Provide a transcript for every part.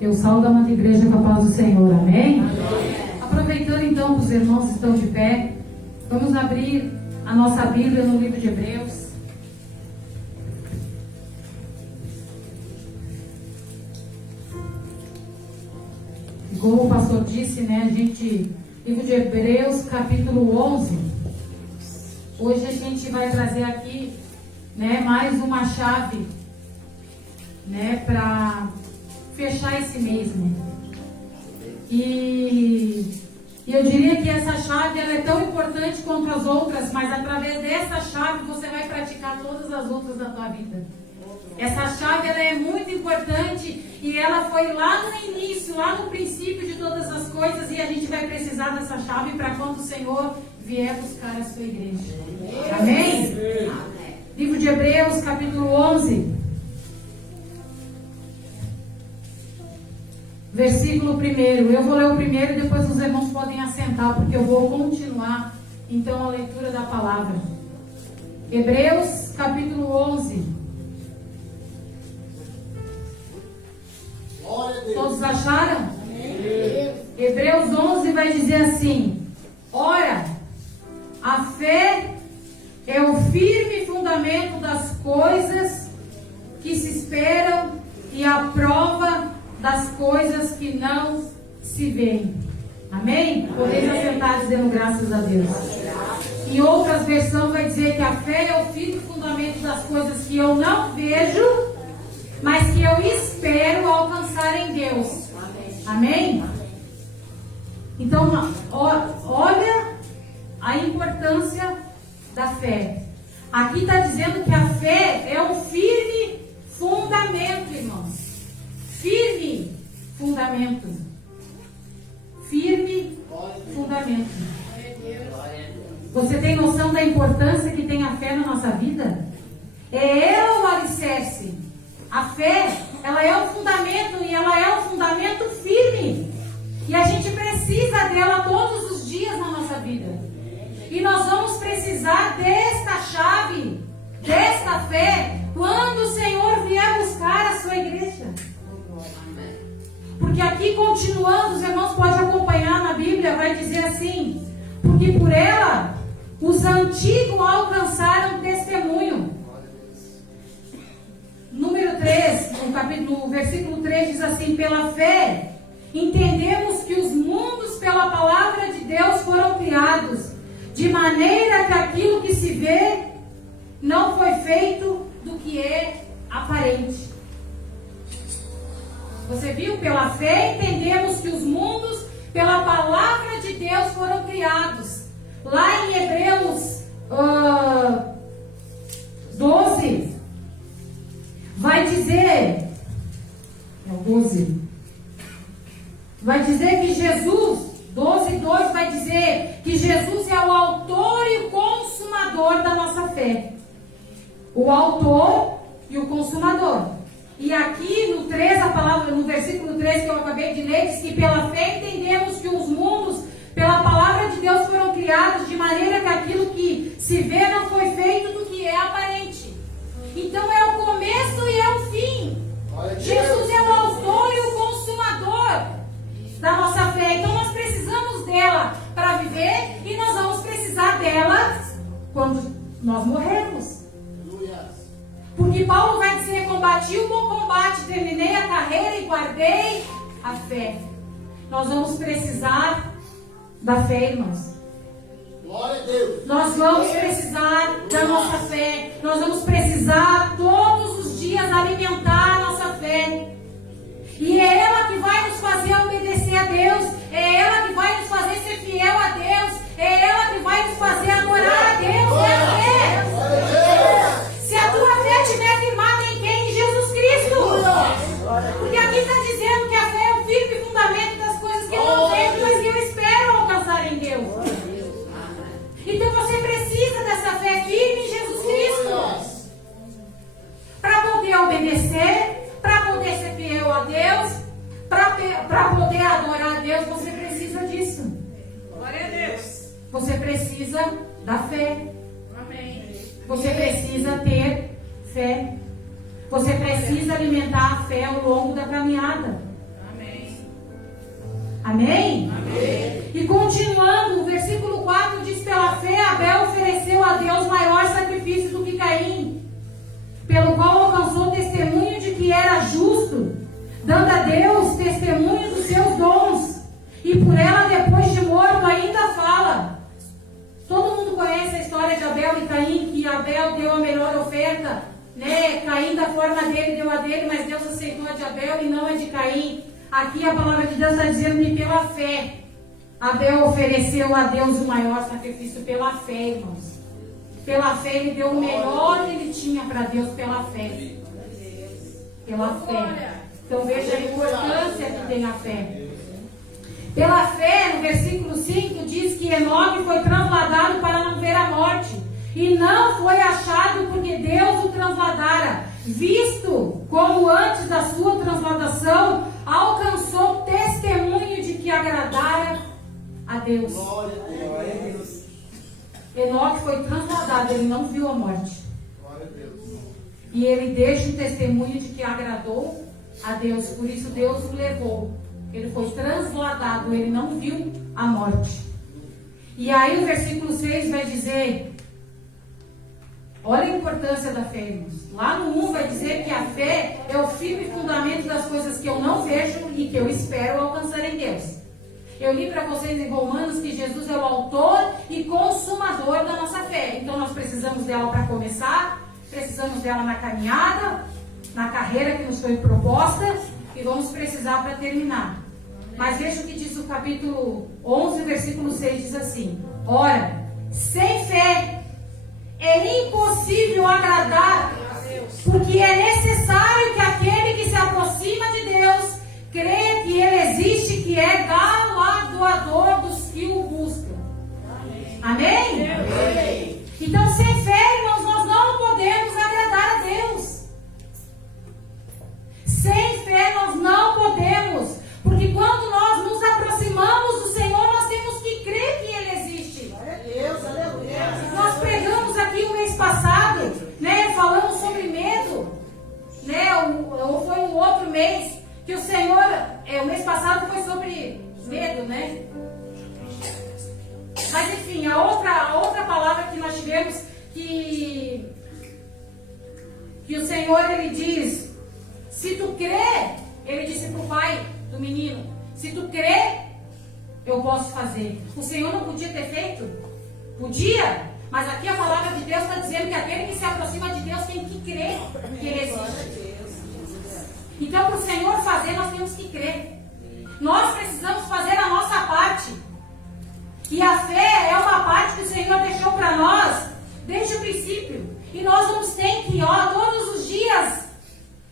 Eu saúdo a amada igreja com a paz do Senhor, amém? Aproveitando então que os irmãos estão de pé, vamos abrir a nossa Bíblia no livro de Hebreus. Como o pastor disse, né, livro de Hebreus, capítulo 11. Hoje a gente vai trazer aqui, né, mais uma chave, né, para fechar esse mês, né? E eu diria que essa chave ela é tão importante quanto as outras, mas através dessa chave você vai praticar todas as outras da tua vida. Essa chave ela é muito importante e ela foi lá no início, lá no princípio de todas as coisas, e a gente vai precisar dessa chave para quando o Senhor vier buscar a sua igreja. Amém? Amém. Livro de Hebreus, capítulo 11. Versículo 1. Eu vou ler o primeiro e depois os irmãos podem assentar, porque eu vou continuar então a leitura da palavra. Hebreus, capítulo 11. Todos acharam? Amém. Hebreus 11 vai dizer assim: ora, a fé é o firme fundamento das coisas que se esperam e a prova das coisas que não se veem. Amém? Podeis assentar dizendo graças a Deus. Em outras versões vai dizer que a fé é o firme fundamento das coisas que eu não vejo, mas que eu espero alcançar em Deus. Amém? Então, olha a importância da fé. Aqui está dizendo que a fé é um firme fundamento, irmãos. Firme fundamento. Firme fundamento. Você tem noção da importância que tem a fé na nossa vida? É ela o alicerce. A fé, ela é um fundamento e ela é um fundamento firme. E a gente precisa dela todos os dias na nossa vida. E nós vamos precisar desta chave, desta fé, quando o Senhor vier buscar a sua igreja. Porque aqui, continuando, os irmãos podem acompanhar na Bíblia, vai dizer assim: porque por ela os antigos alcançaram testemunho. Número 3, no versículo 3 diz assim: pela fé entendemos que os mundos pela palavra de Deus foram criados, de maneira que aquilo que se vê não foi feito do que é aparente. Você viu? Pela fé entendemos que os mundos pela palavra de Deus foram criados. Lá em Hebreus 12 vai dizer, 12, vai dizer que Jesus, 12:2 vai dizer que Jesus é o autor e o consumador da nossa fé. O autor e o consumador. E aqui no 3, a palavra, no versículo 3 que eu acabei de ler, diz que pela fé entendemos que os mundos, pela palavra de Deus, foram criados, de maneira que aquilo que se vê não foi feito do que é aparente. Então é o começo e é o fim. Jesus é o autor e o consumador da nossa fé. Então nós precisamos dela para viver e nós vamos precisar dela quando nós morrermos. Porque Paulo vai dizer: combati o bom combate, terminei a carreira e guardei a fé. Nós vamos precisar da fé, irmãos. Glória a Deus. Nós vamos precisar da nossa fé. Nós vamos precisar todos os dias alimentar a nossa fé. E é ela que vai nos fazer obedecer a Deus. É ela que vai nos fazer ser fiel a Deus. É ela que vai nos fazer adorar a Deus. É a fé. Se a tua fé estiver firmada em quem? Em Jesus Cristo. Porque aqui está dizendo que a fé é o firme fundamento das coisas que eu não vejo, mas que eu espero alcançar em Deus. Então você precisa dessa fé firme em Jesus Cristo. Para poder obedecer, para poder ser fiel a Deus, para poder adorar a Deus, você precisa disso. Glória a Deus. Você precisa da fé. Amém. Você precisa ter fé. Você precisa alimentar a fé ao longo da caminhada. Amém? Amém? E continuando, o versículo 4 diz: pela fé Abel ofereceu a Deus maior sacrifício do que Caim, pelo qual alcançou testemunho de que era justo, dando a Deus testemunho dos seus dons, e por ela depois de morto ainda fala. Todo mundo conhece a história de Abel e Caim, que Abel deu a melhor oferta, né? Caim da forma dele deu a dele, mas Deus aceitou a de Abel e não a de Caim. Aqui a palavra de Deus está dizendo que pela fé Abel ofereceu a Deus o maior sacrifício, pela fé, irmãos. Pela fé ele deu o melhor que ele tinha para Deus, pela fé. Pela fé. Então veja a importância que tem a fé. Pela fé, no versículo 5, diz que Enoque foi transladado para não ver a morte, e não foi achado porque Deus o transladara, visto como antes da sua transladação alcançou testemunho de que agradara a Deus. Glória a Deus. Enoque foi transladado, ele não viu a morte. Glória a Deus. E ele deixa um testemunho de que agradou a Deus, por isso Deus o levou. Ele foi transladado, ele não viu a morte. E aí o versículo 6 vai dizer, olha a importância da fé, irmãos. Lá no 1 vai dizer que a fé é o firme fundamento das coisas que eu não vejo e que eu espero alcançar em Deus. Eu li para vocês em Romanos que Jesus é o autor e consumador da nossa fé. Então nós precisamos dela para começar, precisamos dela na caminhada, na carreira que nos foi proposta, e vamos precisar para terminar. Mas veja o que diz o capítulo 11, versículo 6, diz assim: ora, sem fé é impossível agradar, porque é necessário que aquele que se aproxima de Deus crê que Ele existe, que é galardoador dos que o buscam. Amém? Amém? Então, sem fé, irmãos, nós não podemos agradar a Deus. Sem fé nós não podemos, porque quando nós nos aproximamos do Senhor, nós temos que crer que Ele existe. Glória a Deus, aleluia. Nós pregamos aqui o mês passado, né, falamos sobre medo, né, ou foi um outro mês, que o Senhor, o mês passado foi sobre medo, né? Mas enfim, a outra palavra que nós tivemos, que o Senhor, Ele diz, se tu crê, Ele disse para o pai do menino, se tu crê, eu posso fazer. O Senhor não podia ter feito? Podia, mas aqui a palavra de Deus está dizendo que aquele que se aproxima de Deus tem que crer que Ele existe. Então, para o Senhor fazer, nós temos que crer. Nós precisamos fazer a nossa parte. E a fé é uma parte que o Senhor deixou para nós desde o princípio. E nós vamos ter que, todos os dias,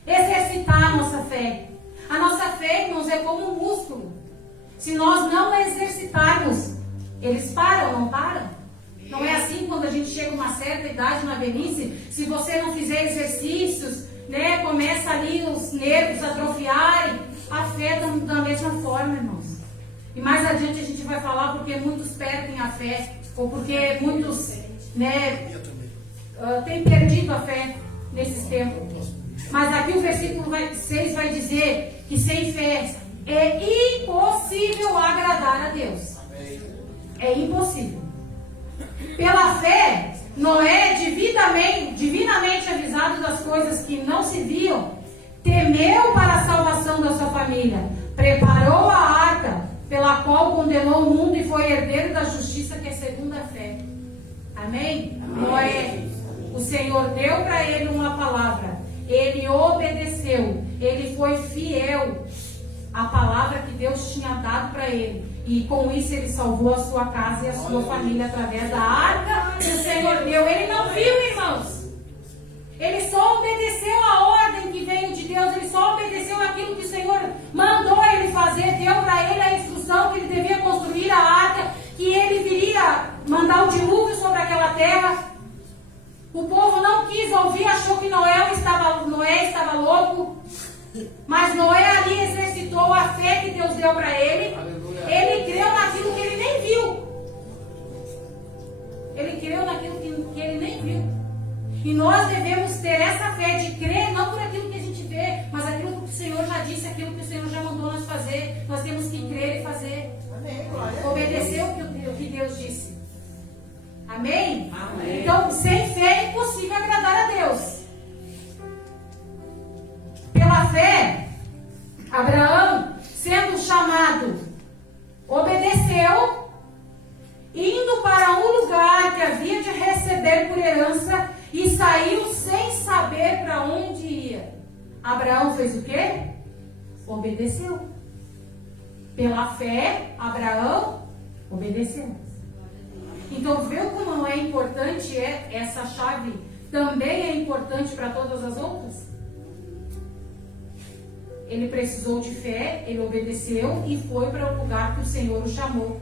exercitar a nossa fé. A nossa fé, irmãos, é como um músculo. Se nós não exercitarmos, eles param, não param? Não é assim quando a gente chega a uma certa idade na velhice, se você não fizer exercícios, né, começa ali os nervos a atrofiarem, a fé da mesma forma, irmãos. E mais adiante a gente vai falar porque muitos perdem a fé, ou porque muitos, né, têm perdido a fé nesses tempos. Mas aqui o versículo 6 vai dizer que sem fé é impossível agradar a Deus. É impossível. Pela fé, Noé, divinamente avisado das coisas que não se viam, temeu para a salvação da sua família, preparou a arca, pela qual condenou o mundo e foi herdeiro da justiça, que é segundo a fé. Amém? Noé, o Senhor deu para ele uma palavra, ele obedeceu, ele foi fiel à palavra que Deus tinha dado para ele. E com isso ele salvou a sua casa e a sua família através da arca que o Senhor deu. Ele não viu, irmãos. Ele só obedeceu a ordem que veio de Deus. Ele só obedeceu aquilo que o Senhor mandou ele fazer. Deu para ele a instrução que ele devia construir a arca, que ele viria mandar o dilúvio sobre aquela terra. O povo não quis ouvir, achou que Noé estava louco. Mas Noé ali exercitou a fé que Deus deu para ele. Ele creu naquilo que ele nem viu. Ele creu naquilo que ele nem viu. E nós devemos ter essa fé de crer não por aquilo que a gente vê, mas aquilo que o Senhor já disse, aquilo que o Senhor já mandou nós fazer. Nós temos que crer e fazer. saiu sem saber para onde ia. Abraão fez o quê? Obedeceu. Pela fé, Abraão obedeceu. Então, vê como não é importante essa chave? Também é importante para todas as outras? Ele precisou de fé, ele obedeceu e foi para o lugar que o Senhor o chamou.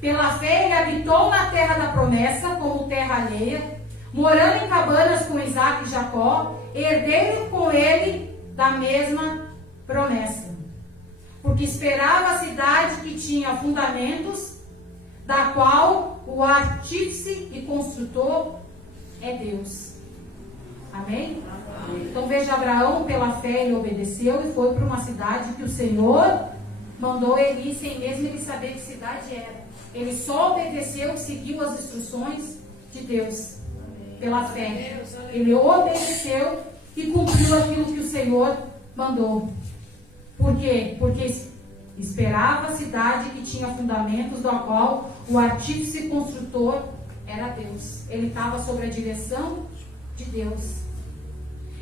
Pela fé, ele habitou na terra da promessa, como terra alheia, morando em cabanas com Isaac e Jacó, herdeiro com ele da mesma promessa. Porque esperava a cidade que tinha fundamentos, da qual o artífice e construtor é Deus. Amém? Amém. Então veja, Abraão, pela fé, ele obedeceu e foi para uma cidade que o Senhor mandou ele ir, sem mesmo ele saber que cidade era. Ele só obedeceu e seguiu as instruções de Deus. Pela fé. Ele obedeceu e cumpriu aquilo que o Senhor mandou. Por quê? Porque esperava a cidade que tinha fundamentos, da qual o artífice construtor era Deus. Ele estava sob a direção de Deus.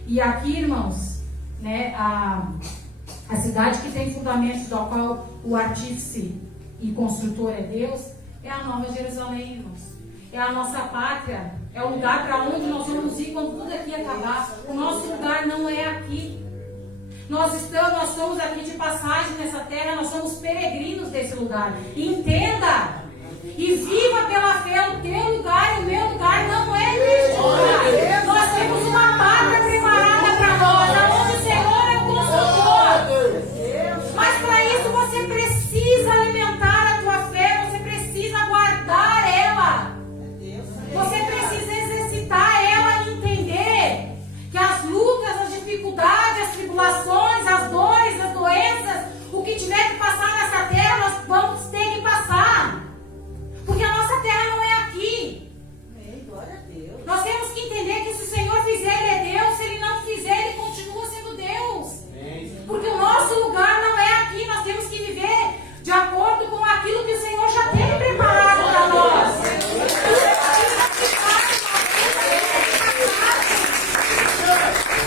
E aqui, irmãos, né, a cidade que tem fundamentos, da qual o artífice e construtor é Deus, é a Nova Jerusalém, irmãos. É a nossa pátria, é o lugar para onde nós vamos ir quando tudo aqui acabar. O nosso lugar não é aqui. Nós somos aqui de passagem nessa terra, nós somos peregrinos desse lugar. Entenda e viva pela fé. O teu lugar e o meu lugar não é neste lugar. Nós temos uma pátria preparada para nós, aonde o Senhor é o construtor. Mas para isso você precisa alimentar a tua fé, você precisa guardar ela. Você precisa exercitar ela e entender que as lutas, as dificuldades, as tribulações, as dores, as doenças, o que tiver que passar nessa terra, nós vamos ter que passar. Porque a nossa terra não é aqui. Nós temos que entender que se o Senhor fizer, Ele é Deus. Se Ele não fizer, Ele continua sendo Deus. Porque o nosso lugar não é aqui. Nós temos que viver de acordo com aquilo que o Senhor já tem preparado para nós.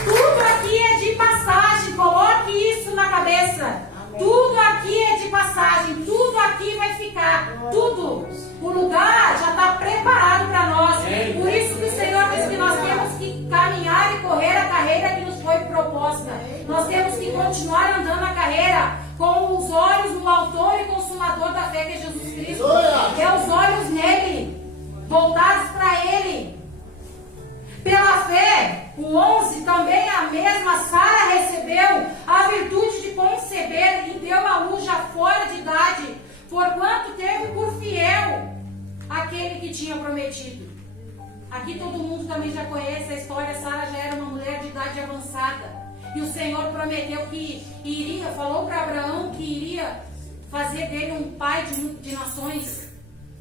Tudo aqui é de passagem. Coloque isso na cabeça. Tudo aqui é de passagem. Tudo aqui vai ficar. Tudo. O lugar já está preparado para nós. Por isso que o Senhor diz que nós temos que caminhar e correr a carreira que nos foi proposta. Nós temos que continuar andando a carreira com os olhos no autor e consumador da fé, que é Jesus Cristo. É os olhos nele, voltados para ele. Pela fé, o 11, também a mesma Sara recebeu a virtude de conceber e deu à luz já fora de idade, porquanto teve por fiel aquele que tinha prometido. Aqui todo mundo também já conhece a história. Sara já era uma mulher de idade avançada. E o Senhor prometeu que iria, falou para Abraão que iria fazer dele um pai de nações.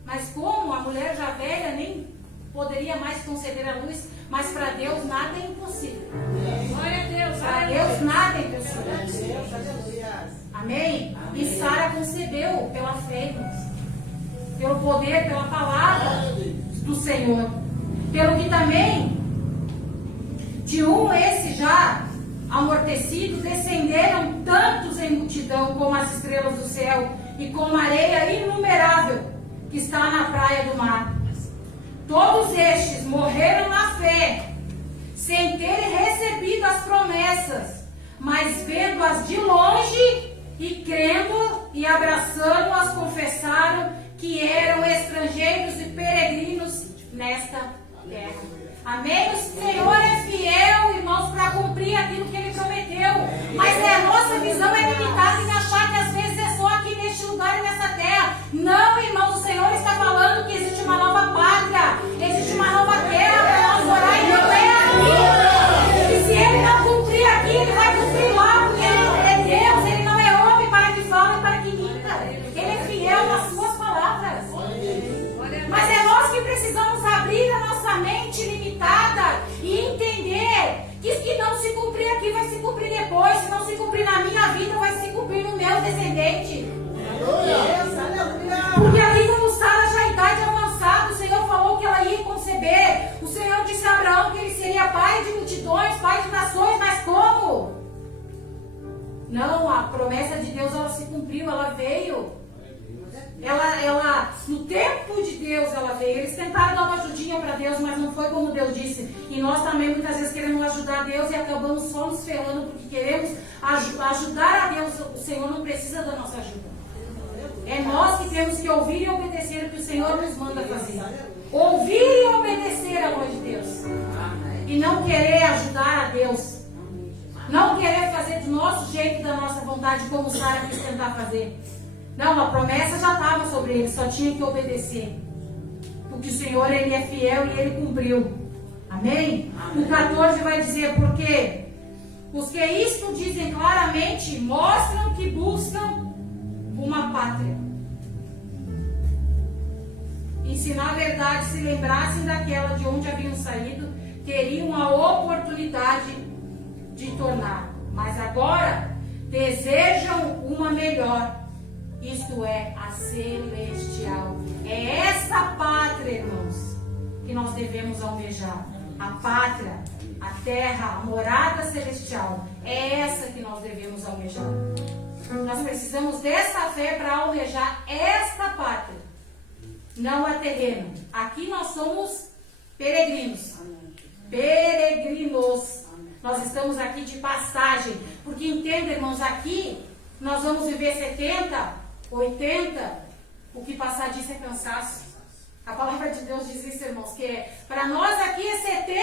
Mas como a mulher já velha nem poderia mais conceber a luz, mas para Deus nada é impossível. Glória a Deus. Para Deus nada é impossível. Amém? E Sara concebeu pela fé, irmãos. Pelo poder, pela palavra do Senhor. Pelo que também, de esse já amortecido, descenderam tantos em multidão como as estrelas do céu e como a areia inumerável que está na praia do mar. Todos estes morreram na fé, sem terem recebido as promessas, mas vendo-as de longe e crendo e abraçando-as, confessaram que eram estrangeiros e peregrinos nesta terra. Amém? O Senhor é fiel, irmãos, para cumprir aquilo que Ele prometeu. Mas a nossa visão é limitada em achar que às vezes é só aqui neste lugar e nessa terra. Não, irmãos, o Senhor está falando que existe uma nova pátria, existe uma nova terra para nós morar e não é aqui. E se Ele não cumprir aqui, Ele vai cumprir lá, porque Ele é Deus, Ele não é homem para que fale e para que minta. Ele é fiel nas suas palavras. Mas é nós que precisamos abrir a nossa mente limitada e entender que não se cumprir aqui vai se cumprir depois. Se não se cumprir na minha vida, vai se cumprir no meu descendente. Porque ali, como Sara já a idade avançada, o Senhor falou que ela ia conceber. O Senhor disse a Abraão que ele seria pai de multidões, pai de nações, mas como? Não, a promessa de Deus, ela se cumpriu, ela veio. Ela, no tempo de Deus ela veio. Eles tentaram dar uma ajudinha para Deus, mas não foi como Deus disse. E nós também muitas vezes queremos ajudar Deus e acabamos só nos ferrando porque queremos ajudar a Deus. O Senhor não precisa da nossa ajuda. É nós que temos que ouvir e obedecer o que o Senhor nos manda fazer. Ouvir e obedecer a voz de Deus. E não querer ajudar a Deus. Não querer fazer do nosso jeito, da nossa vontade, como Sara quis tentar fazer. Não, a promessa já estava sobre ele, só tinha que obedecer. Porque o Senhor, ele é fiel e ele cumpriu. Amém? O 14 vai dizer, porque os que isto dizem claramente mostram que buscam uma pátria. E se na verdade se lembrassem daquela de onde haviam saído, teriam a oportunidade de tornar. Mas agora desejam uma melhor. Isto é, a celestial. É essa pátria, irmãos, que nós devemos almejar. A pátria, a terra, a morada celestial. É essa que nós devemos almejar. Nós precisamos dessa fé para almejar esta pátria. Não a terreno. Aqui nós somos peregrinos. Peregrinos. Nós estamos aqui de passagem. Porque entenda, irmãos, aqui nós vamos viver 70, 80, o que passar disso é cansaço. A palavra de Deus diz isso, irmãos, que para nós aqui é 70,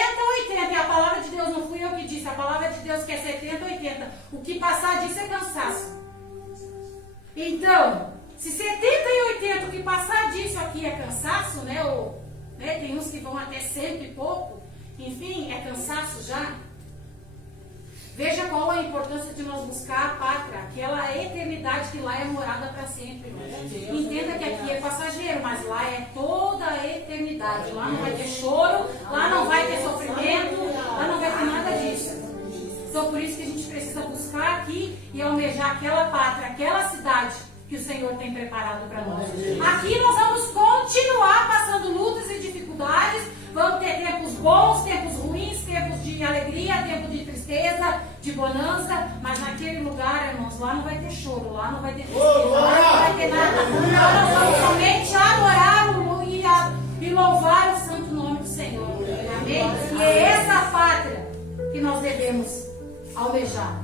80, e a palavra de Deus não fui eu que disse, a palavra de Deus que é 70, 80, o que passar disso é cansaço. Então, se 70 e 80, o que passar disso aqui é cansaço, né, ou, né, tem uns que vão até 100 e pouco, enfim, é cansaço já. Veja qual a importância de nós buscar a pátria, aquela eternidade que lá é morada para sempre. Entenda que aqui é passageiro, mas lá é toda a eternidade. Lá não vai ter choro, lá não vai ter sofrimento, lá não vai ter nada disso. Então por isso que a gente precisa buscar aqui e almejar aquela pátria, aquela cidade que o Senhor tem preparado para nós. Aqui nós vamos continuar passando lutas e dificuldades, vamos ter tempos bons, tempos ruins, tempos de alegria, tempos de tristeza, de bonança, mas naquele lugar, irmãos, lá não vai ter choro, lá não vai ter tristeza, lá não vai ter nada. Lá nós vamos somente adorar e louvar o santo nome do Senhor. Amém? E é essa pátria que nós devemos almejar.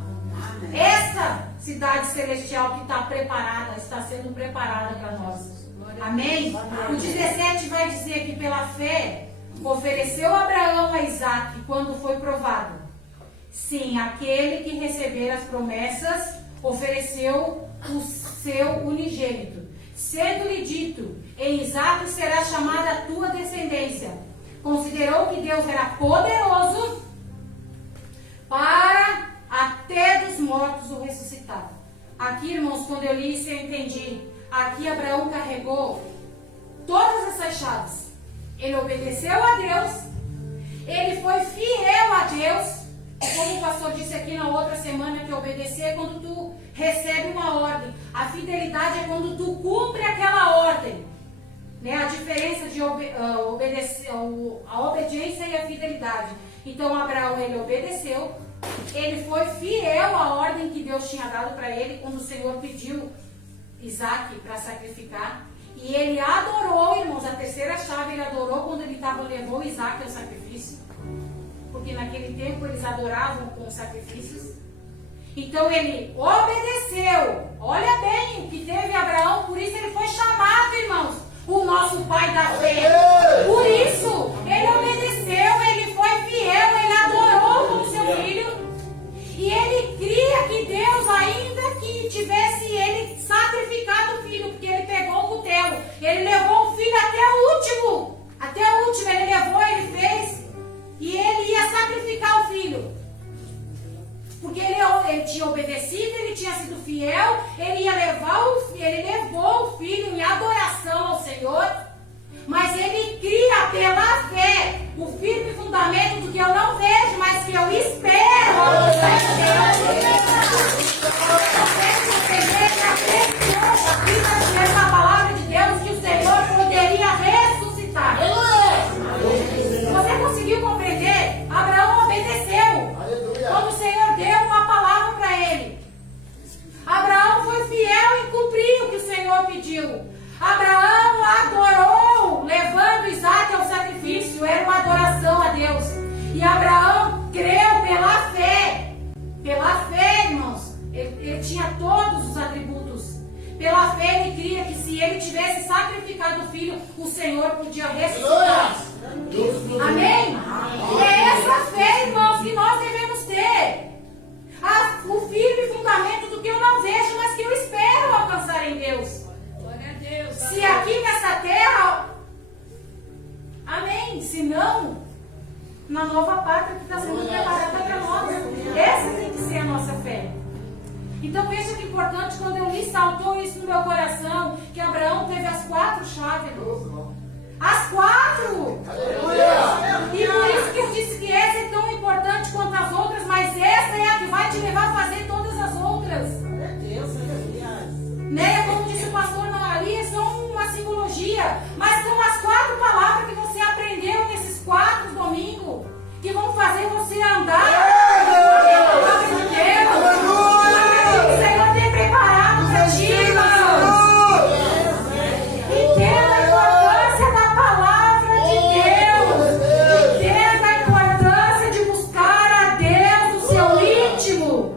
Essa cidade celestial que está preparada, está sendo preparada para nós. Amém? O 17 vai dizer que pela fé ofereceu Abraão a Isaque quando foi provado. Sim, aquele que receber as promessas ofereceu o seu unigênito, sendo-lhe dito: em Isaque será chamada a tua descendência. Considerou que Deus era poderoso para até dos mortos o ressuscitar. Aqui, irmãos, quando eu li isso eu entendi. Aqui Abraão carregou todas essas chaves. Ele obedeceu a Deus, ele foi fiel a Deus. Como o pastor disse aqui na outra semana, que obedecer é quando tu recebe uma ordem. A fidelidade é quando tu cumpre aquela ordem. Né? A diferença de obedecer, a obediência e a fidelidade. Então Abraão, ele obedeceu, ele foi fiel à ordem que Deus tinha dado para ele quando o Senhor pediu Isaque para sacrificar. E ele adorou, irmãos, a terceira chave, ele adorou quando ele levou Isaque ao sacrifício. Porque naquele tempo eles adoravam com sacrifícios. Então ele obedeceu. Olha bem o que teve Abraão, por isso ele foi chamado, irmãos, o nosso pai da fé. Por isso, ele obedeceu, ele foi fiel, ele adorou como seu filho. E ele cria que Deus, ainda que tivesse ele sacrificado o filho, porque ele pegou o cutelo, ele levou o filho até o último, ele levou, ele fez, e ele ia sacrificar o filho. Porque ele tinha obedecido, ele tinha sido fiel, ele levou o filho em adoração ao Senhor, mas ele cria pela fé o firme fundamento do que eu não vejo, mas que eu espero. A palavra de Deus que o Senhor poderia ressuscitar. Você conseguiu compreender? Abraão fé ele cria que se ele tivesse sacrificado o filho, o Senhor podia ressuscitar. Amém? É essa fé, irmãos, que nós devemos ter. O firme fundamento do que eu não vejo, mas que eu espero alcançar em Deus. Glória a Deus. Se aqui nessa terra, amém. Se não, na nova pátria que está sendo preparada para nós. Essa tem que ser a nossa fé. Então veja que importante, quando eu li, saltou isso no meu coração, que Abraão teve as 4 chaves. As 4! E por isso que eu disse que essa é tão importante quanto as outras, mas essa é a que vai te levar a fazer todas as outras. Né? Como disse o pastor ali, é só uma simbologia, mas são as 4 palavras que você aprendeu nesses 4 domingos, que vão fazer você andar na palavra de Deus. O Senhor tem preparado para ti, irmãos. Entenda a importância da palavra de Deus. Entenda a importância de buscar a Deus no seu íntimo.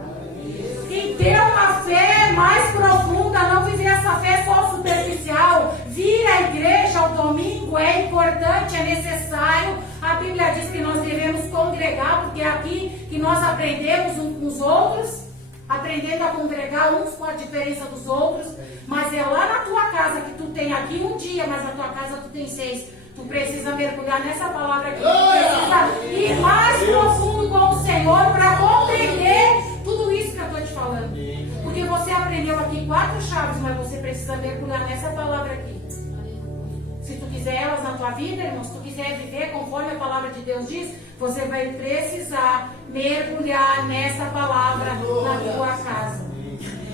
E ter uma fé mais profunda, não viver essa fé só superficial. Vir à igreja ao domingo é importante, é necessário. A Bíblia diz que nós devemos congregar, porque é aqui que nós aprendemos uns com os outros. Aprendendo a congregar uns com a diferença dos outros, mas é lá na tua casa que tu tem aqui um dia, mas na tua casa tu tem 6. Tu precisa mergulhar nessa palavra aqui. Tu precisa ir mais profundo com o Senhor para compreender tudo isso que eu estou te falando. Porque você aprendeu aqui 4 chaves, mas você precisa mergulhar nessa palavra aqui. Se tu quiser elas na tua vida, irmão, se tu quiser viver conforme a palavra de Deus diz, você vai precisar mergulhar nessa palavra na tua casa.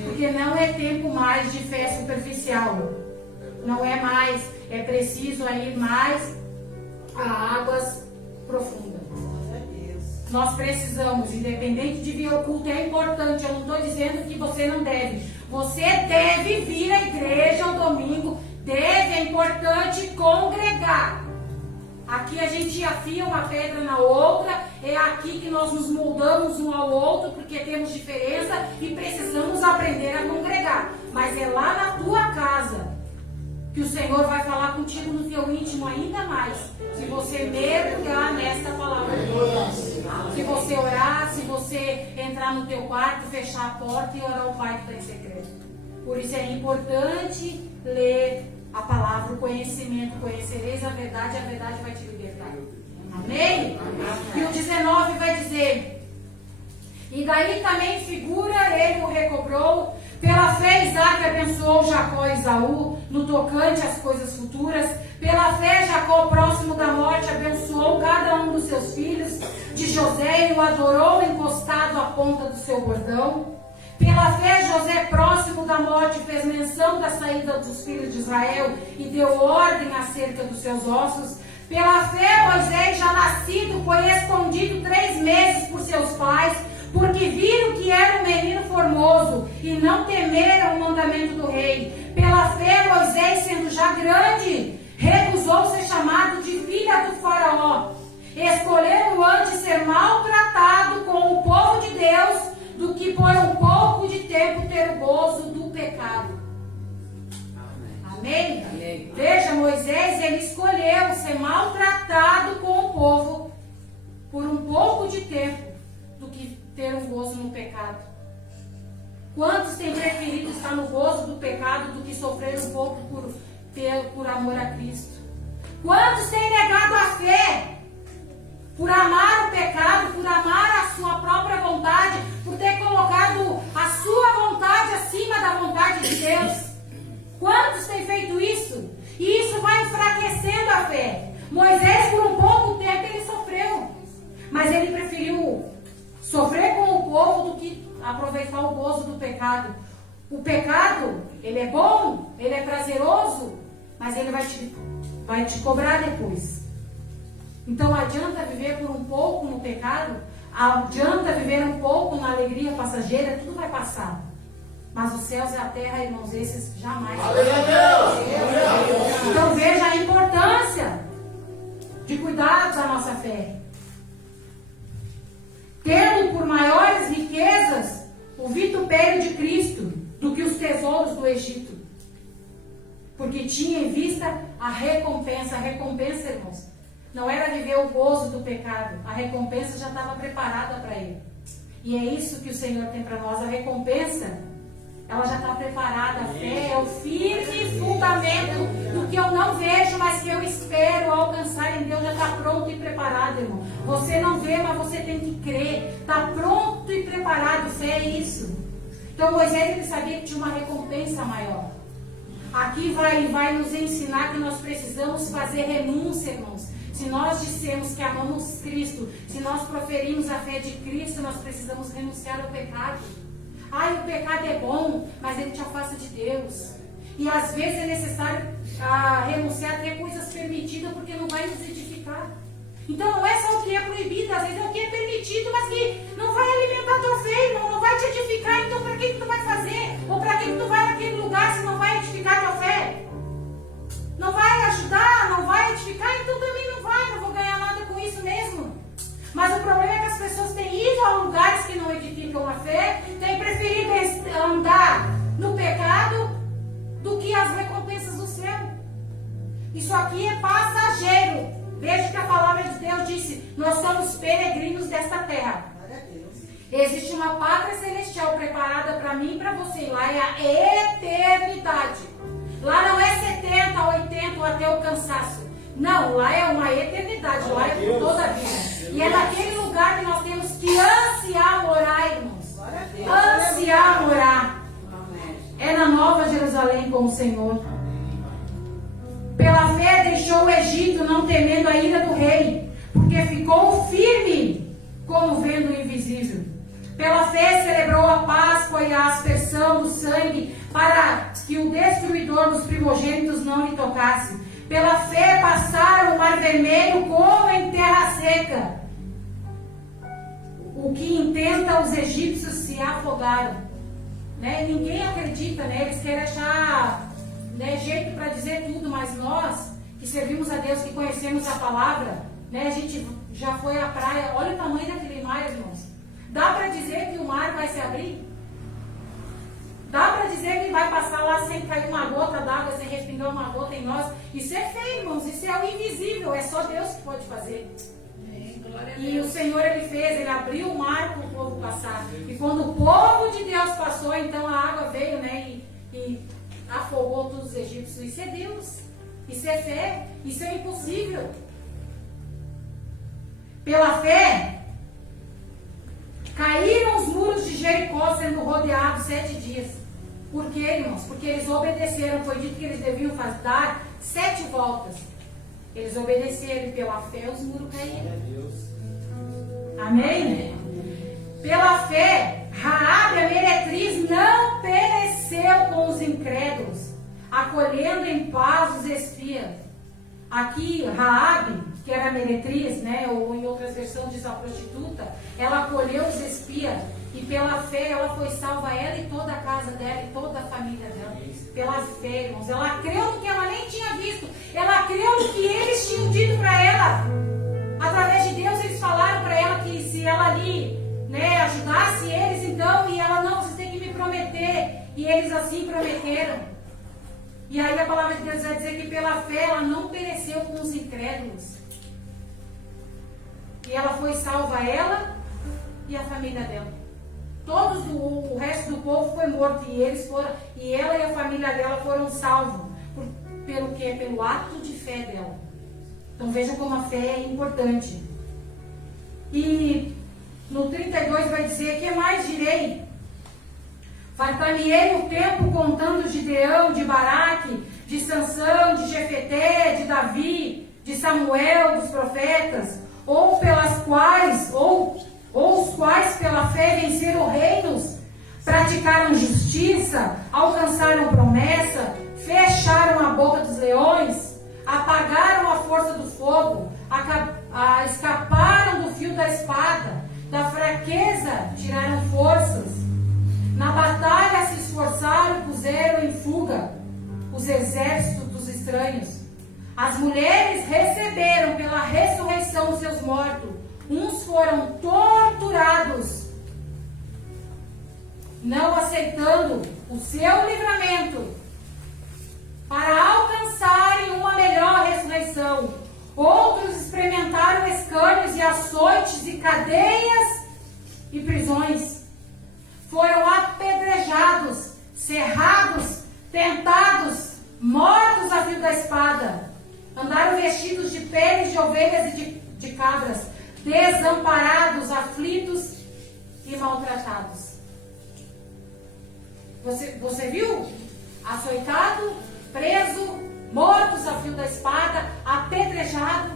Porque não é tempo mais de fé superficial. Não é mais. É preciso ir mais a águas profundas. Nós precisamos, independente de vir ao culto, é importante. Eu não estou dizendo que você não deve. Você deve vir à igreja ao domingo. É importante congregar. Aqui a gente afia uma pedra na outra. É aqui que nós nos moldamos um ao outro, porque temos diferença e precisamos aprender a congregar. Mas é lá na tua casa que o Senhor vai falar contigo no teu íntimo ainda mais. Se você mergulhar nesta palavra de Deus. Se você orar, se você entrar no teu quarto, fechar a porta e orar ao Pai que está em segredo. Por isso é importante ler a palavra, o conhecimento. Conhecereis a verdade vai te libertar. Amém? E o 19 vai dizer: e daí também figura, ele o recobrou. Pela fé Isaac abençoou Jacó e Esaú no tocante às coisas futuras. Pela fé Jacó, próximo da morte, abençoou cada um dos seus filhos. De José e o adorou encostado à ponta do seu bordão. Pela fé José, próximo da morte, fez menção da saída dos filhos de Israel e deu ordem acerca dos seus ossos. Pela fé Moisés, já nascido, foi escondido 3 meses por seus pais, porque viram que era um menino formoso e não temeram o mandamento do rei. Pela fé Moisés, sendo já grande, recusou ser chamado de filha do faraó. Escolheram antes ser maltratado com o povo de Deus do que por um pouco de tempo ter o gozo do pecado. Amém? Amém? Veja, Moisés, ele escolheu ser maltratado com o povo por um pouco de tempo do que ter um gozo no pecado. Quantos têm preferido estar no gozo do pecado do que sofrer um pouco por amor a Cristo? Quantos têm negado a fé por amar o pecado, por amar a sua própria vontade, por ter colocado a sua vontade acima da vontade de Deus? Quantos têm feito isso? E isso vai enfraquecendo a fé. Moisés, por um pouco tempo, ele sofreu, mas ele preferiu sofrer com o povo do que aproveitar o gozo do pecado. O pecado, ele é bom, ele é prazeroso, mas ele vai te cobrar depois. Então adianta viver por um pouco no pecado, adianta viver um pouco na alegria passageira, tudo vai passar. Mas os céus e a terra, irmãos, esses jamais. Então veja a importância de cuidar da nossa fé. Tendo por maiores riquezas o vitupério de Cristo do que os tesouros do Egito. porque tinha em vista a recompensa. A recompensa, irmãos, não era viver o gozo do pecado, a recompensa já estava preparada para ele. E é isso que o Senhor tem para nós, a recompensa, ela já está preparada. A fé é o firme fundamento do que eu não vejo, mas que eu espero alcançar em Deus. Já está pronto e preparado, irmão. Você não vê, mas você tem que crer. Está pronto e preparado. Fé é isso. Então Moisés, ele sabia que tinha uma recompensa maior. Aqui vai nos ensinar que nós precisamos fazer renúncia, irmãos. Se nós dissemos que amamos Cristo, se nós proferimos a fé de Cristo, nós precisamos renunciar ao pecado. Ai, o pecado é bom, mas ele te afasta de Deus. E às vezes é necessário renunciar até coisas permitidas, porque não vai nos edificar. Então não é só o que é proibido, às vezes é o que é permitido, mas que não vai alimentar tua fé, irmão, não vai te edificar. Então para que tu vai fazer? Ou para que tu vai naquele lugar se não vai edificar tua fé? Não vai ajudar, não vai edificar, então também não vai, não vou ganhar nada com isso mesmo. Mas o problema é que as pessoas têm ido a lugares que não edificam a fé, têm preferido andar no pecado do que as recompensas do céu. Isso aqui é passageiro. Veja que a palavra de Deus disse: nós somos peregrinos desta terra. Existe uma pátria celestial preparada para mim e para você. Lá é a eternidade. Lá não é 70, 80 ou até o cansaço. Não, lá é uma eternidade. Lá é por toda a vida. E é naquele lugar que nós temos que ansiar morar, irmãos. Ansiar morar. É na Nova Jerusalém com o Senhor. Pela fé deixou o Egito, não temendo a ira do rei, porque ficou firme, como vendo o invisível. Pela fé celebrou a Páscoa e a aspersão do sangue, para que o destruidor dos primogênitos não lhe tocasse. Pela fé passaram o mar vermelho como em terra seca. O que intenta os egípcios se afogaram. Né? Ninguém acredita, né? Eles querem achar jeito para dizer tudo, mas nós que servimos a Deus, que conhecemos a palavra, né? A gente já foi à praia. Olha o tamanho daquele mar, irmãos. Dá para dizer que o mar vai se abrir? Dá para dizer que vai passar lá sem cair uma gota d'água, sem respingar uma gota em nós? Isso é fé, irmãos. Isso é o invisível. É só Deus que pode fazer. E o Senhor, ele fez, ele abriu o mar para o povo passar. E quando o povo de Deus passou, então a água veio, né? E afogou todos os egípcios. Isso é Deus. Isso é fé. Isso é impossível. Pela fé, caíram os muros de Jericó, sendo rodeados 7 dias. Por quê, irmãos? Porque eles obedeceram. Foi dito que eles deviam dar 7 voltas. Eles obedeceram e pela fé os muros caíram. Amém? Pela fé, Raabe, a meretriz, não pereceu com os incrédulos, acolhendo em paz os espias. Aqui, Raabe, que era a meretriz, né, ou em outras versões diz a prostituta, ela acolheu os espias e pela fé ela foi salva, ela e toda a casa dela e toda a família dela. Pela fé, irmãos, ela creu no que ela nem tinha visto, ela creu no que eles tinham dito para ela. Através de Deus eles falaram para ela que se ela ali, né, ajudasse eles, então, e ela, não, vocês têm que me prometer, e eles assim prometeram. E aí a palavra de Deus vai dizer que pela fé ela não pereceu com os incrédulos. E ela foi salva, ela e a família dela. Todos o resto do povo foi morto e eles foram, e ela e a família dela foram salvos. Pelo quê? Pelo ato de fé dela. Então veja como a fé é importante. E no 32 vai dizer: que mais direi? Fartar-me-ei o tempo contando de Gideão, de Baraque, de Sansão, de Jefeté, de Davi, de Samuel, dos profetas, ou os quais pela fé venceram reinos, praticaram justiça, alcançaram promessa, fecharam a boca dos leões, apagaram a força do fogo, escaparam do fio da espada, da fraqueza tiraram forças, na batalha se esforçaram e puseram em fuga os exércitos dos estranhos. As mulheres receberam pela ressurreição os seus mortos, uns foram torturados, não aceitando o seu livramento, para prisões, foram apedrejados, cerrados, tentados, mortos a fio da espada. Andaram vestidos de peles de ovelhas e de cabras, desamparados, aflitos e maltratados. Você viu? Açoitado, preso, mortos a fio da espada, apedrejado.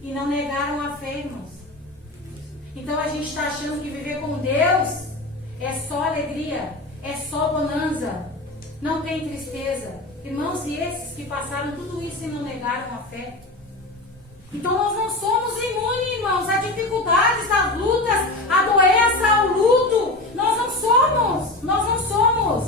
E não negaram a fé, irmãos. Então a gente está achando que viver com Deus é só alegria, é só bonança, não tem tristeza. Irmãos, e esses que passaram tudo isso e não negaram a fé? Então nós não somos imunes, irmãos, a dificuldades, às lutas, à doença, ao luto. Nós não somos.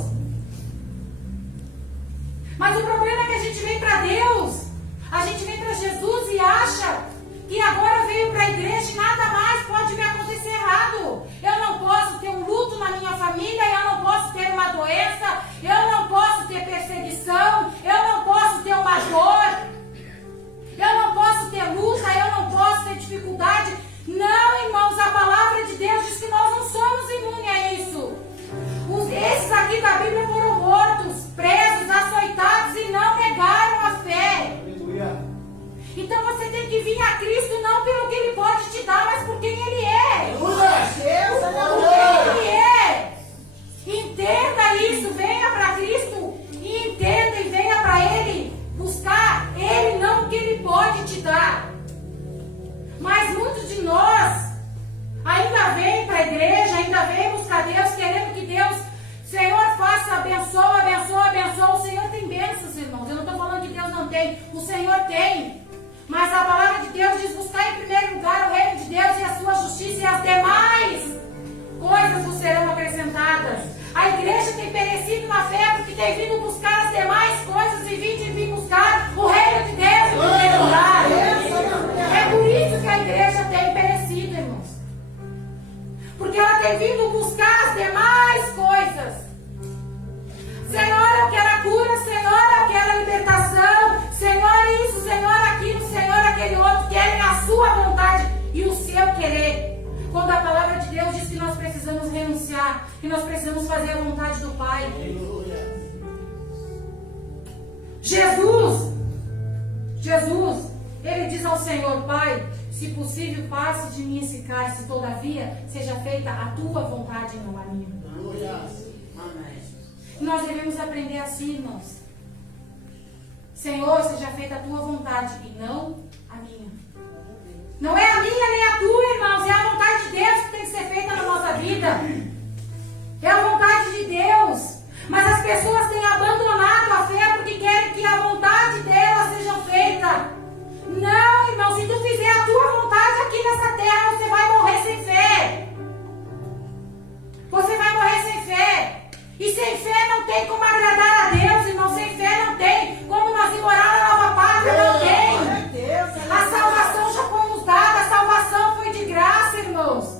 Mas o problema é que a gente vem para Deus, a gente vem para Jesus e acha que agora veio para a igreja e nada mais pode me acontecer errado. Eu não posso ter um luto na minha família, eu não posso ter uma doença, eu não posso ter perseguição, eu não posso ter uma dor, eu não posso ter luta, eu não posso ter dificuldade. Não, irmãos, a palavra de Deus diz que nós não somos imunes a isso. Esses aqui da Bíblia foram mortos, presos, açoitados e não negaram a fé. Então você tem que vir a Cristo não pelo que Ele pode te dar, mas por quem Ele é. Por quem Ele é. Entenda isso, venha para Cristo e entenda e venha para Ele buscar Ele, não o que Ele pode te dar. Mas muitos de nós ainda vem para a igreja, ainda vem buscar Deus, querendo que Deus, Senhor, faça, abençoa, abençoa, abençoa. O Senhor tem bênçãos, irmãos. Eu não estou falando que Deus não tem, o Senhor tem. Mas a palavra de Deus diz: buscar em primeiro lugar o reino de Deus e a sua justiça, e as demais coisas vos serão acrescentadas. A igreja tem perecido na fé porque tem vindo buscar as demais coisas e vir buscar o reino de Deus em primeiro lugar. É por isso que a igreja tem perecido, irmãos. Porque ela tem vindo buscar as demais coisas. Senhor, eu quero a cura, Senhor, eu quero a libertação, Senhor isso, Senhor aquilo, Senhor aquele outro, querem a sua vontade e o seu querer. Quando a palavra de Deus diz que nós precisamos renunciar, que nós precisamos fazer a vontade do Pai. Jesus, Ele diz ao Senhor: Pai, se possível, passe de mim esse cálice, todavia, seja feita a tua vontade e não a minha. Nós devemos aprender assim, irmãos. Senhor, seja feita a tua vontade e não a minha. Não é a minha nem a tua, irmãos. É a vontade de Deus que tem que ser feita na nossa vida. É a vontade de Deus. Mas as pessoas têm abandonado a fé porque querem que a vontade delas seja feita. Não, irmão. Se tu fizer a tua vontade aqui nessa terra, você vai morrer sem fé. Você vai morrer sem fé. E sem fé não tem como agradar a Deus, irmão. Sem fé não tem como nós ir morar na nova pátria. Não tem. A salvação já foi nos dada. A salvação foi de graça, irmãos.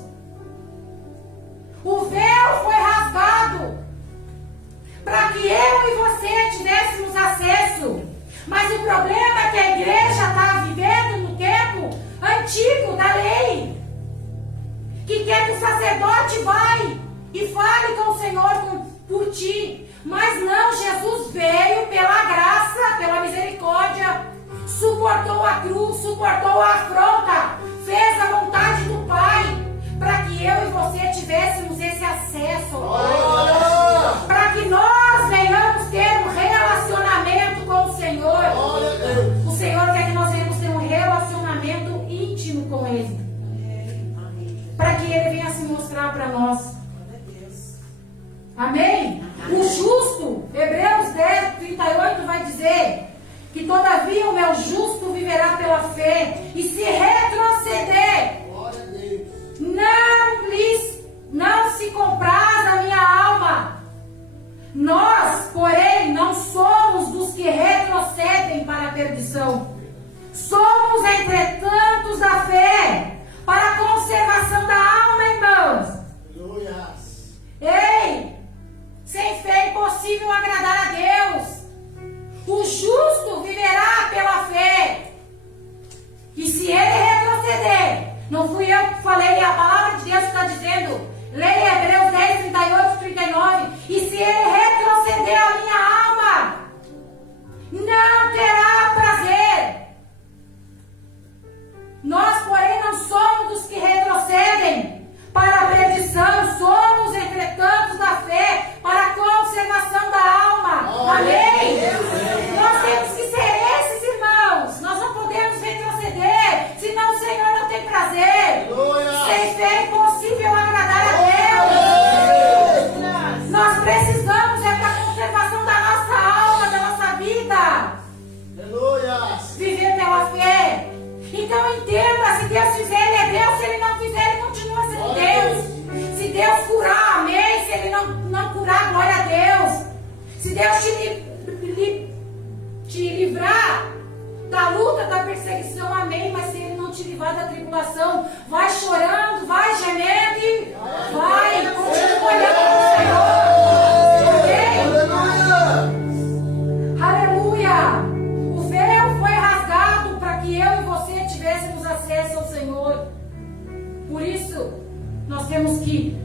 O véu foi rasgado para que eu e você tivéssemos acesso. Mas o problema é que a igreja está vivendo no tempo antigo da lei, que quer que o sacerdote vai e fale com o Senhor por ti. Mas não, Jesus veio pela graça, pela misericórdia, suportou a cruz, suportou a afronta, fez a vontade do Pai, para que eu e você tivéssemos esse acesso, para que nós venhamos ter um relacionamento com o Senhor. O Senhor quer que nós venhamos ter um relacionamento íntimo com Ele, para que Ele venha se mostrar para nós. Amém? O justo, Hebreus 10:38 vai dizer que todavia o meu justo viverá pela fé, e se retroceder, não se compraz a minha alma. Nós, porém, não somos dos que retrocedem para a perdição. Somos, entretanto, da fé para a conservação da alma, irmãos. Ei! Sem fé é impossível agradar a Deus. O justo viverá pela fé. E se ele retroceder, não fui eu que falei, a palavra de Deus está te livrar da tribulação. Vai chorando, vai gemendo e vai, continua olhando para o Senhor. Amém? Aleluia! O véu foi rasgado para que eu e você tivéssemos acesso ao Senhor. Por isso, nós temos que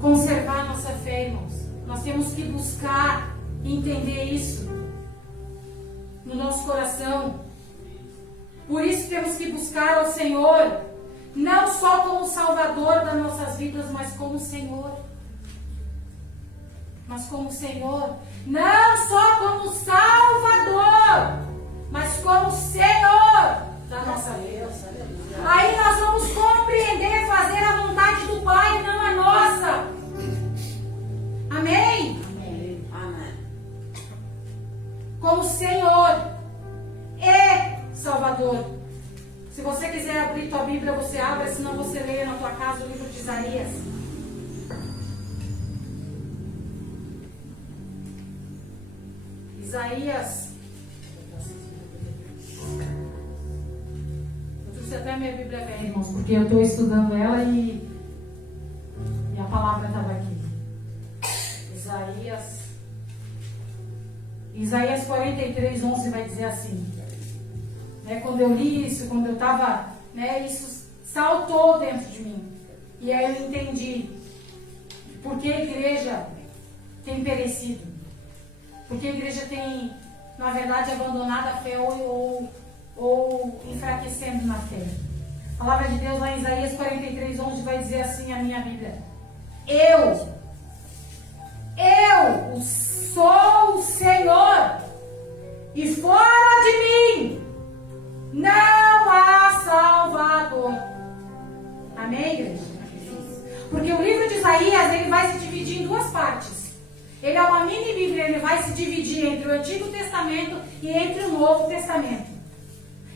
conservar nossa fé, irmãos. Nós temos que buscar entender isso no nosso coração. Por isso temos que buscar ao Senhor, não só como Salvador das nossas vidas, mas como Senhor. Mas como Senhor. Não só como Salvador, mas como Senhor da nossa vida. Aí nós vamos compreender, fazer a vontade do Pai, não a nossa. Amém? Amém. Como Senhor e Salvador. Se você quiser abrir tua Bíblia, você abre, senão você leia na tua casa o livro de Isaías. Isaías. Eu trouxe até a minha Bíblia velha, irmãos, porque eu estou estudando ela e a palavra estava aqui. Isaías 43, 11 vai dizer assim. Quando eu li isso, quando eu estava, isso saltou dentro de mim. E aí eu entendi por que a igreja tem perecido. Porque a igreja tem, na verdade, abandonado a fé ou enfraquecendo na fé. A palavra de Deus lá em Isaías 43, 11 vai dizer assim, a minha Bíblia. Eu sou o Senhor, e fora de mim não há Salvador. Amém, igreja? Porque o livro de Isaías, ele vai se dividir em duas partes. Ele é uma mini Bíblia, ele vai se dividir entre o Antigo Testamento e entre o Novo Testamento.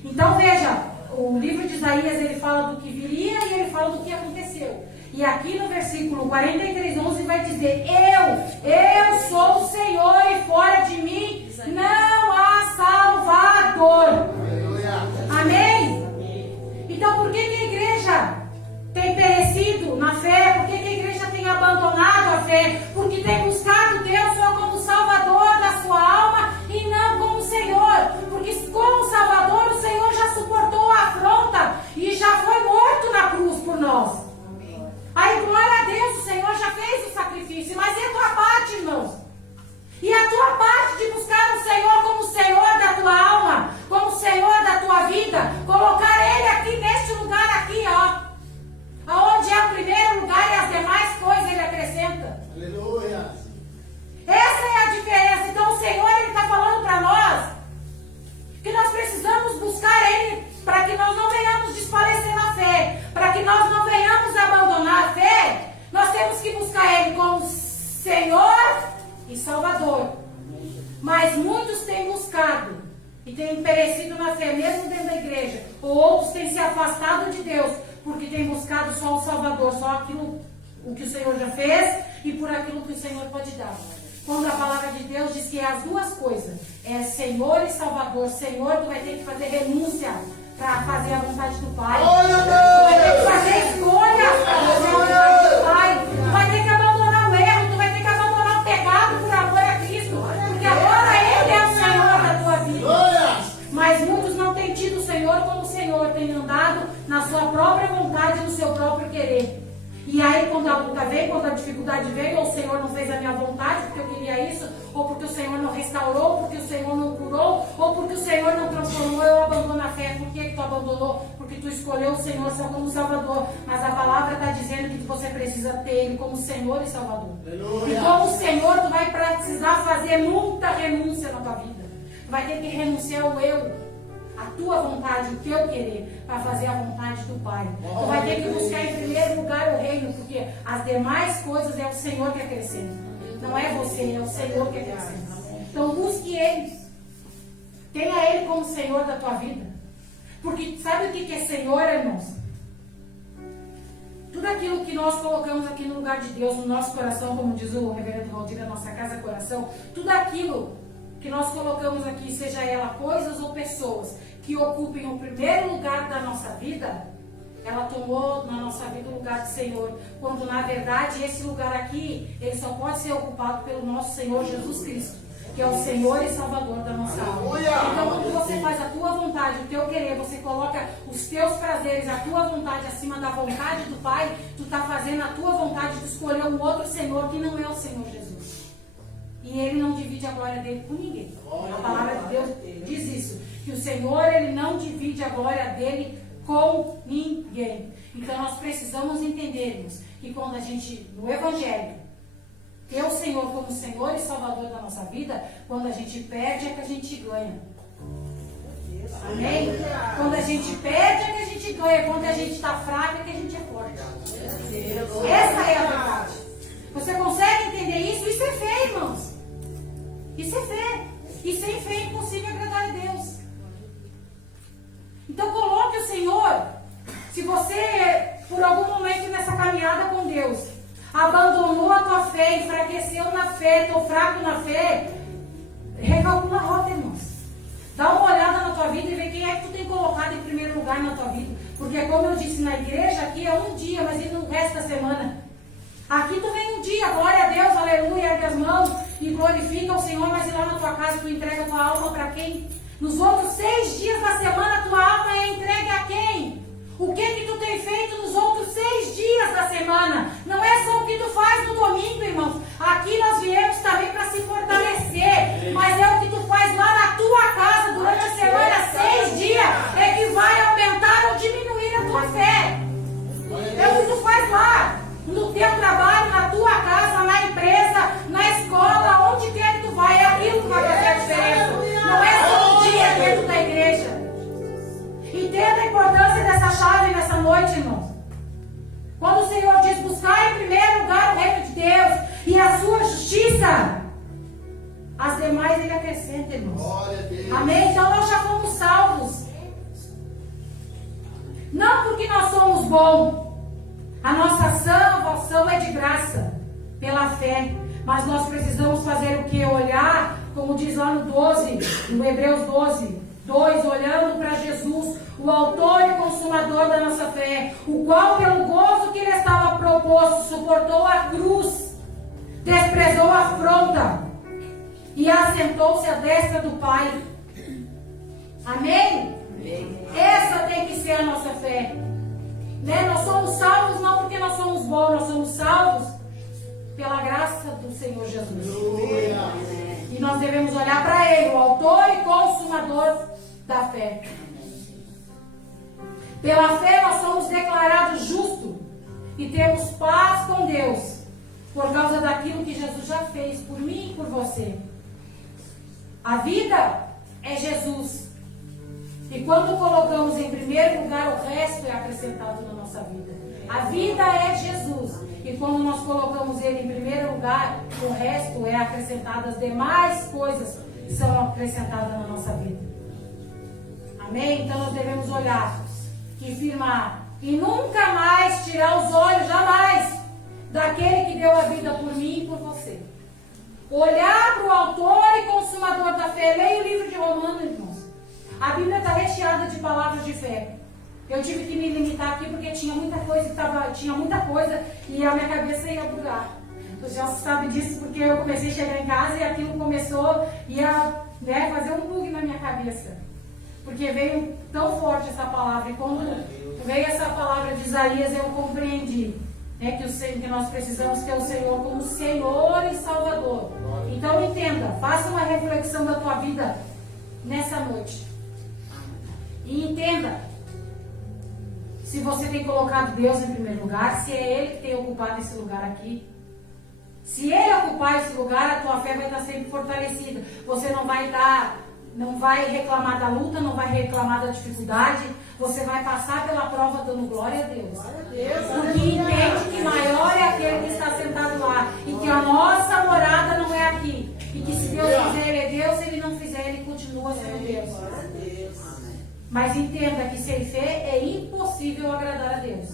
Então veja, o livro de Isaías, ele fala do que viria e ele fala do que aconteceu. E aqui no versículo 43, 11 vai dizer, eu sou o Senhor e fora de mim não há Salvador. Amém? Então por que a igreja tem perecido na fé? Por que a igreja tem abandonado a fé? Porque tem buscado Deus só como Salvador da sua alma e não como Senhor. Porque como Salvador o Senhor já suportou a afronta e já foi morto na cruz por nós. Aí glória a Deus, o Senhor já fez o sacrifício. Mas e a tua parte, irmãos? E a tua parte de buscar o Senhor como Senhor da tua alma, como Senhor da tua vida, colocar Ele aqui neste lugar aqui, ó, aonde é o primeiro lugar e as demais coisas Ele acrescenta. Aleluia. Essa é a diferença. Então o Senhor, Ele está falando para nós que nós precisamos buscar Ele para que nós não venhamos desfalecer na fé, para que nós não venhamos abandonar a fé. Nós temos que buscar Ele como Senhor e Salvador. Mas muitos têm buscado e têm perecido na fé, mesmo dentro da igreja. Ou outros têm se afastado de Deus, porque têm buscado só o Salvador, só aquilo o que o Senhor já fez e por aquilo que o Senhor pode dar. Quando a palavra de Deus diz que é as duas coisas, é Senhor e Salvador. Senhor, tu vai ter que fazer renúncia para fazer a vontade do Pai. Tu vai ter que fazer escolhas para fazer a vontade do Pai. Tu vai ter que abandonar o erro, tu vai ter que abandonar o pecado por amor a Cristo, porque agora Ele é o Senhor da tua vida. Mas muitos não têm tido o Senhor como Senhor, têm andado na sua própria vontade e no seu próprio querer. E aí quando a luta vem, quando a dificuldade vem, ou o Senhor não fez a minha vontade porque eu queria isso, ou porque o Senhor não restaurou, porque o Senhor não curou, ou porque o Senhor não transformou, eu abandono a fé. Por que tu abandonou? Porque tu escolheu o Senhor só como Salvador. Mas a palavra está dizendo que você precisa ter Ele como Senhor e Salvador. Aleluia. E como Senhor, tu vai precisar fazer muita renúncia na tua vida. Tu vai ter que renunciar ao eu, a tua vontade, o teu querer, para fazer a vontade do Pai. Tu vai ter que buscar em primeiro lugar o reino, porque as demais coisas é o Senhor que acrescenta. Não é você, é o Senhor que acrescenta. Então busque Ele. Tenha Ele como Senhor da tua vida. Porque sabe o que é Senhor, irmãos? Tudo aquilo que nós colocamos aqui no lugar de Deus, no nosso coração, como diz o reverendo Valdir, a nossa casa coração, tudo aquilo que nós colocamos aqui, seja ela coisas ou pessoas, que ocupem o primeiro lugar da nossa vida, ela tomou na nossa vida o lugar de Senhor, quando na verdade esse lugar aqui, ele só pode ser ocupado pelo nosso Senhor Jesus Cristo, que é o Senhor e Salvador da nossa alma. Então quando você faz a tua vontade, o teu querer, você coloca os teus prazeres, a tua vontade acima da vontade do Pai, tu está fazendo a tua vontade de escolher um outro Senhor que não é o Senhor Jesus. E ele não divide a glória dele com ninguém. A palavra de Deus diz isso, que o Senhor, ele não divide a glória dele com ninguém. Então nós precisamos entendermos que quando a gente, no Evangelho, ter o Senhor como Senhor e Salvador da nossa vida, quando a gente perde é que a gente ganha. Amém? Quando a gente perde é que a gente ganha. Quando a gente está fraco é que a gente é forte. Essa é a verdade. Você consegue entender isso? Isso é fé, irmãos. Isso é fé. E sem fé é impossível agradar a Deus. Então coloque o Senhor. Se você, por algum momento nessa caminhada com Deus, abandonou a tua fé, enfraqueceu na fé, estou fraco na fé, recalcula a rota, irmãos. Dá uma olhada na tua vida e vê quem é que tu tem colocado em primeiro lugar na tua vida. Porque como eu disse na igreja, aqui é um dia, mas e no resto da semana? Aqui tu vem um dia, glória a Deus, aleluia, ergue as mãos e glorifica o Senhor, mas e lá na tua casa tu entrega a tua alma para quem? Nos outros 6 dias da semana tua alma é entregue a quem? O que tu tem feito nos outros 6 dias da semana? Não é só o que tu faz no domingo, irmãos. Aqui nós viemos também para se fortalecer, mas é o que tu faz lá na tua casa durante a semana, 6 dias, é que vai aumentar ou diminuir a tua fé. É o que tu faz lá, no teu trabalho, na tua casa, na empresa, na escola, onde quer que tu vai, é aquilo que vai fazer a diferença. Não é só um dia dentro da igreja. Entenda a importância dessa chave nessa noite, irmãos. Quando o Senhor diz buscar em primeiro lugar o reino de Deus e a sua justiça, as demais ele acrescenta, irmãos. Amém? Então nós já fomos salvos. Não porque nós somos bons. A nossa salvação é de graça, pela fé. Mas nós precisamos fazer o que? Olhar, como diz lá no 12, no Hebreus 12, 2, olhando para Jesus, o autor e consumador da nossa fé, o qual pelo gozo que lhe estava proposto, suportou a cruz, desprezou a afronta e assentou-se à destra do Pai. Amém? Amém. Essa tem que ser a nossa fé. Né? Nós somos salvos não porque nós somos bons, nós somos salvos pela graça do Senhor Jesus. E nós devemos olhar para Ele, o autor e consumador da fé. Pela fé nós somos declarados justos e temos paz com Deus, por causa daquilo que Jesus já fez por mim e por você. A vida é Jesus. E quando colocamos em primeiro lugar, o resto é acrescentado na nossa vida. A vida é Jesus. E quando nós colocamos Ele em primeiro lugar, o resto é acrescentado. As demais coisas são acrescentadas na nossa vida. Amém? Então nós devemos olhar e firmar. E nunca mais tirar os olhos, jamais, daquele que deu a vida por mim e por você. Olhar para o autor e consumador da fé. Leia o livro de Romanos, irmãos. A Bíblia está recheada de palavras de fé. Eu tive que me limitar aqui porque tinha muita coisa e a minha cabeça ia bugar. Você já sabe disso porque eu comecei a chegar em casa e aquilo começou a fazer um bug na minha cabeça. Porque veio tão forte essa palavra. E quando veio essa palavra de Isaías, eu compreendi que nós precisamos ter o Senhor como Senhor e Salvador. Então entenda, faça uma reflexão da tua vida nessa noite. E entenda, se você tem colocado Deus em primeiro lugar, se é Ele que tem ocupado esse lugar aqui. Se Ele ocupar esse lugar, a tua fé vai estar sempre fortalecida. Você não vai reclamar da luta, não vai reclamar da dificuldade. Você vai passar pela prova dando glória a Deus. Porque entende que maior é aquele que está sentado lá. E que a nossa morada não é aqui. E que se Deus fizer, Ele é Deus. Se Ele não fizer, Ele continua sendo Deus. Mas entenda que sem fé é impossível agradar a Deus.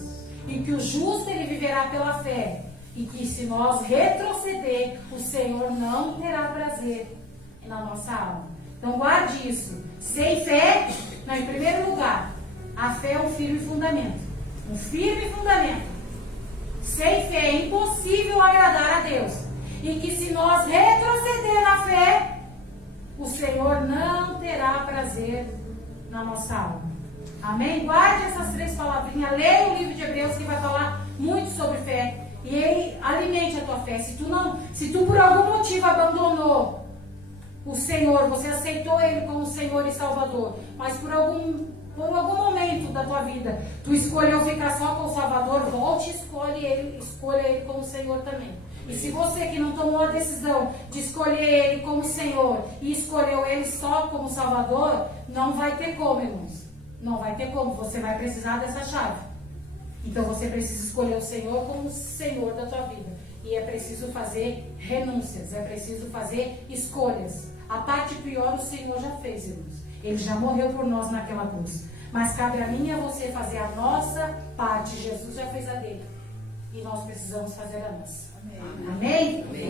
E que o justo ele viverá pela fé. E que se nós retroceder, o Senhor não terá prazer na nossa alma. Então guarde isso. Sem fé, não, em primeiro lugar, a fé é um firme fundamento. Um firme fundamento. Sem fé é impossível agradar a Deus. E que se nós retroceder na fé, o Senhor não terá prazer na nossa alma. Amém? Guarde essas 3 palavrinhas. Leia o livro de Hebreus que vai falar muito sobre fé. E ele alimente a tua fé. Se tu por algum motivo abandonou o Senhor, você aceitou Ele como Senhor e Salvador, mas por algum momento da tua vida, tu escolheu ficar só com o Salvador, volte e escolha Ele como Senhor também. E se você que não tomou a decisão de escolher Ele como Senhor e escolheu Ele só como Salvador, não vai ter como, irmãos. Não vai ter como, você vai precisar dessa chave. Então você precisa escolher o Senhor como Senhor da tua vida. E é preciso fazer renúncias, é preciso fazer escolhas. A parte pior o Senhor já fez, irmãos. Ele já morreu por nós naquela cruz. Mas cabe a mim e a você fazer a nossa parte. Jesus já fez a dele. E nós precisamos fazer a nossa. Amém? Amém?